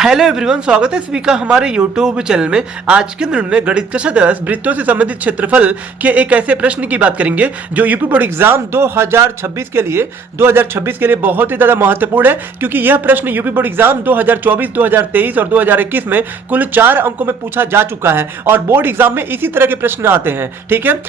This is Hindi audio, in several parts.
हेलो एवरीवन, स्वागत है सभी का हमारे यूट्यूब चैनल में। आज के दिन में गणित कक्षा 10 वृत्तों से संबंधित क्षेत्रफल के एक ऐसे प्रश्न की बात करेंगे जो यूपी बोर्ड एग्जाम 2026 के लिए बहुत ही ज़्यादा महत्वपूर्ण है, क्योंकि यह प्रश्न यूपी बोर्ड एग्जाम 2024, 2023 और 2021 में कुल 4 अंकों में पूछा जा चुका है और बोर्ड एग्जाम में इसी तरह के प्रश्न आते हैं। ठीक है,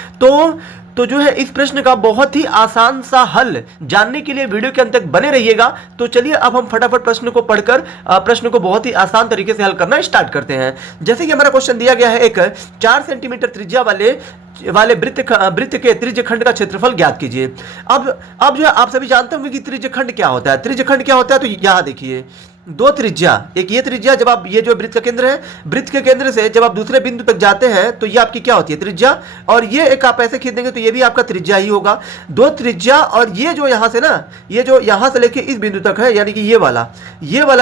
तो जो है इस प्रश्न का बहुत ही आसान सा हल जानने के लिए वीडियो के अंत तक बने रहिएगा। तो चलिए अब हम फटाफट प्रश्न को पढ़कर प्रश्न को बहुत ही आसान तरीके से हल करना स्टार्ट करते हैं। जैसे कि हमारा क्वेश्चन दिया गया है, एक 4 सेंटीमीटर त्रिज्या वाले वृत्त के त्रिज्यखंड का क्षेत्रफल ज्ञात कीजिए। अब जो है आप सभी जानते होंगे कि त्रिज्यखंड क्या होता है। त्रिज्यखंड क्या होता है, तो यहां देखिए दो त्रिज्या, एक ये त्रिज्या, जब आप ये जो वृत्त का केंद्र है, वृत्त के केंद्र से जब आप दूसरे बिंदु तक जाते हैं तो ये आपकी क्या होती है, त्रिज्या। और ये एक आप ऐसे खींच देंगे तो ये भी आपका त्रिज्या ही होगा। दो त्रिज्या, और ये जो यहां से ना, ये जो यहां से लेके इस बिंदु तक है, यानी कि ये वाला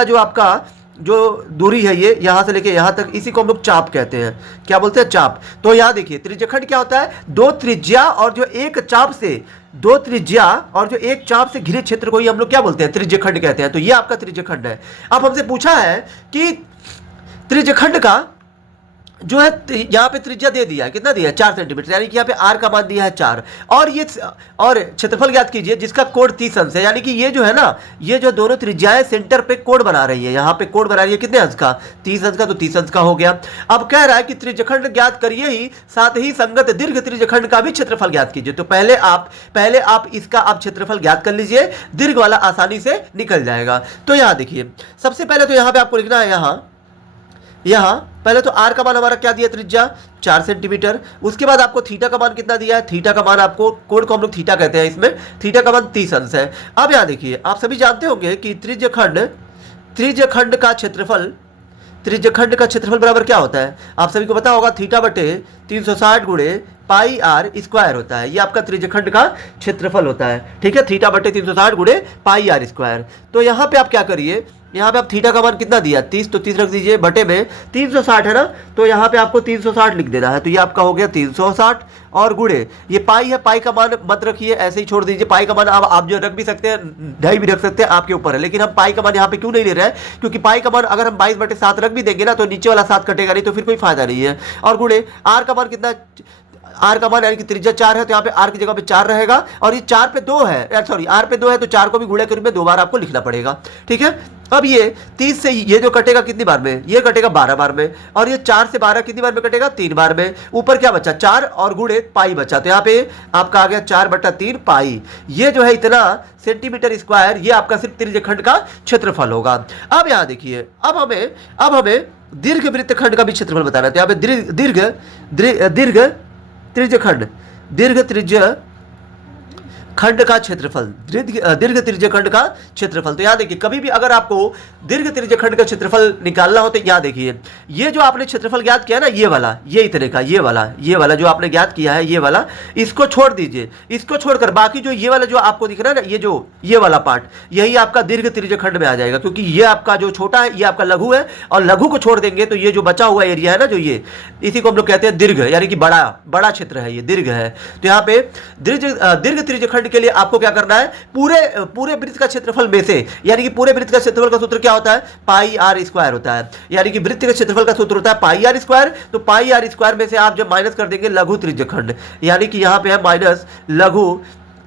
जो आपका जो दूरी है, ये यहां से लेके यहां तक, इसी को हम लोग चाप कहते हैं। क्या बोलते हैं, चाप। तो यहां देखिए त्रिज्यखंड क्या होता है, दो त्रिज्या और जो एक चाप से घिरे क्षेत्र को ही हम लोग क्या बोलते हैं, त्रिज्यखंड कहते हैं। तो ये आपका त्रिज्यखंड है। अब हमसे पूछा है कि त्रिज्यखंड का जो है यहाँ पे त्रिज्या दे दिया है, कितना दिया है, 4 सेंटीमीटर, यानी कि यहाँ पे आर का मान दिया है 4, और क्षेत्रफल ज्ञात कीजिए जिसका कोण 30 अंश है। यानी कि ये जो है ना, ये जो दोनों त्रिज्याएं सेंटर पे कोण बना रही है, यहाँ पे कोण बना रही है कितने अंश का, 30 अंश का। तो 30 अंश का हो गया। अब कह रहा है कि त्रिज्यखंड ज्ञात करिए ही, साथ ही संगत दीर्घ त्रिज्यखंड का भी क्षेत्रफल ज्ञात कीजिए। तो पहले आप इसका आप क्षेत्रफल ज्ञात कर लीजिए, दीर्घ वाला आसानी से निकल जाएगा। तो यहाँ देखिए, सबसे पहले तो यहाँ पे आपको लिखना है, यहाँ पहले तो आर का मान हमारा क्या दिया, त्रिज्या 4 सेंटीमीटर। उसके बाद आपको थीटा का मान कितना दिया है, थीटा का मान आपको, कोण को हम लोग थीटा कहते हैं, इसमें थीटा का मान 30 अंश है। अब यहाँ देखिए, आप सभी जानते होंगे कि त्रिज्यखंड का क्षेत्रफल बराबर क्या होता है, आप सभी को पता होगा, थीटा बटे 360 गुणे पाई आर स्क्वायर होता है। ये आपका त्रिज्यखंड का क्षेत्रफल होता है। ठीक है, थीटा बटे 360 गुणे पाई आर स्क्वायर। तो यहाँ पे आप क्या करिए, यहाँ पे आप थीटा का मान कितना दिया, 30, तो 30 रख दीजिए, बटे में 360 है ना, तो यहाँ पे आपको 360 लिख देना है। तो ये आपका हो गया 360, और गुणे ये पाई है, पाई का मान मत रखिए, ऐसे ही छोड़ दीजिए। पाई का मान आप जो रख भी सकते हैं, ढाई भी रख सकते हैं, आपके ऊपर है। लेकिन हम पाई का मान यहाँ पे क्यों नहीं ले रहे हैं, क्योंकि पाई का मान अगर हम 22/7 रख भी देंगे ना, तो नीचे वाला 7 कटेगा नहीं, तो फिर कोई फायदा नहीं है। और गुणे आर का मान कितना, आर का मान यानी कि त्रिज्या 4 है, तो यहाँ पे आर की जगह पे 4 रहेगा, और ये 4 पे 2 है, सॉरी आर पे 2 है, तो 4 को भी गुणे के रूप में 2 बार आपको लिखना पड़ेगा। ठीक है, अब ये 30 से ये जो कटेगा कितनी बार में, ये कटेगा 12 बार में, और ये 4 से 12 कितनी बार में कटेगा, 3 बार में। ऊपर क्या बचा, 4 और गुणे पाई बचा, तो यहाँ पे आपका आ गया 4/3 पाई। ये जो है इतना सेंटीमीटर स्क्वायर, ये आपका सिर्फ त्रिज्यखंड का क्षेत्रफल होगा। अब यहाँ देखिए, अब हमें दीर्घ वृत्तखंड का भी क्षेत्रफल बताना है। तो यहाँ पे दीर्घ खंड का क्षेत्रफल, दीर्घ त्रिज्यखंड का क्षेत्रफल। तो यहाँ देखिए, कभी भी अगर आपको दीर्घ त्रिज्यखंड का क्षेत्रफल निकालना हो, तो यहाँ देखिए, ये जो आपने क्षेत्रफल ज्ञात किया ना, ये वाला, ये इतने का, ये वाला जो आपने ज्ञात किया है, ये वाला, इसको छोड़ दीजिए। इसको छोड़कर बाकी जो ये वाला जो आपको दिख रहा है ना, ये वाला पार्ट, यही आपका दीर्घ त्रिज्यखंड में आ जाएगा, क्योंकि ये आपका जो छोटा है, ये आपका लघु है, और लघु को छोड़ देंगे तो ये जो बचा हुआ एरिया है ना, जो ये, इसी को हम लोग कहते हैं दीर्घ, यानी कि बड़ा क्षेत्र है, ये दीर्घ है। तो यहाँ पे दीर्घ त्रिज्यखंड के लिए आपको क्या करना है, पूरे वृत्त का क्षेत्रफल में से, यानी कि पूरे वृत्त का क्षेत्रफल का सूत्र क्या होता है, पाई आर स्क्वायर होता है। यानी कि वृत्त के क्षेत्रफल का सूत्र होता है पाई आर स्क्वायर। तो पाई आर स्क्वायर में से आप जब माइनस कर देंगे लघु त्रिज्यखंड, यानी कि यहां पे है माइनस लघु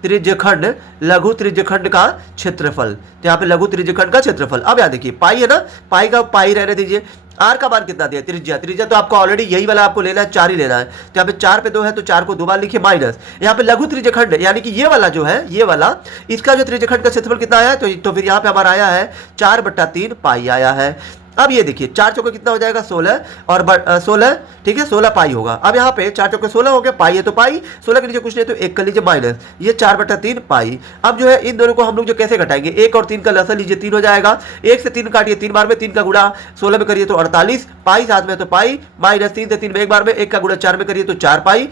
त्रिज्यखंड का क्षेत्रफल। तो यहाँ पे लघु त्रिज्यखंड का क्षेत्रफल। अब यहाँ देखिए, पाई है ना, पाई का पाई रहने दीजिए। आर का मान कितना दिया, त्रिज्या तो आपको ऑलरेडी यही वाला आपको लेना है, 4 ही लेना है। तो यहाँ पे 4 पे 2 है, तो 4 को 2 बार लिखिए, माइनस यहाँ पे लघु त्रिज्यखंड, यानी कि ये वाला जो है, ये वाला, इसका जो त्रिज्यखंड का क्षेत्रफल कितना आया है, तो फिर यहाँ पे हमारा आया है 4/3 पाई आया है। अब ये देखिए, 4 चौके कितना हो जाएगा, 16, और 16, ठीक है, 16 पाई होगा। अब यहाँ पे 4 चौके 16 हो गया, पाई है तो पाई, 16 के नीचे कुछ नहीं, तो 1 कर लीजिए, माइनस ये 4/3 पाई। अब जो है इन दोनों को हम लोग जो कैसे घटाएंगे, 1 और 3 का लसा लीजिए, 3 हो जाएगा। 1 से 3 काटिए 3 बार में, 3 का गुणा 16 में करिए तो 48 पाई, साथ में तो पाई, माइनस 3 से 3 में एक बार में, 1 का गुणा 4 में करिए तो 4 पाई।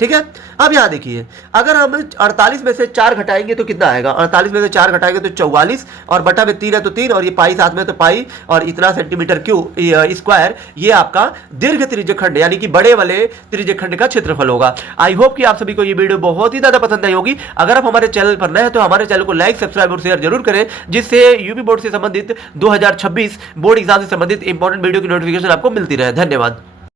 ठीक है। अब यहाँ देखिए, अगर हम 48 में से 4 घटाएंगे तो कितना आएगा, 48 में से 4 घटाएंगे तो 44, और बटा में 3 है तो 3, और ये पाई साथ में तो पाई, और इतना सेंटीमीटर क्यूब स्क्वायर, ये आपका दीर्घ त्रिज्यखंड यानी कि बड़े वाले त्रिज्यखंड का क्षेत्रफल होगा। आई होप कि आप सभी को ये वीडियो बहुत ही ज्यादा पसंद आई होगी। अगर आप हमारे चैनल पर नए हैं तो हमारे चैनल को लाइक, सब्सक्राइब और शेयर जरूर करें, जिससे यूपी बोर्ड से संबंधित 2026 बोर्ड एग्जाम से संबंधित इंपॉर्टेंट वीडियो की नोटिफिकेशन आपको मिलती रहे। धन्यवाद।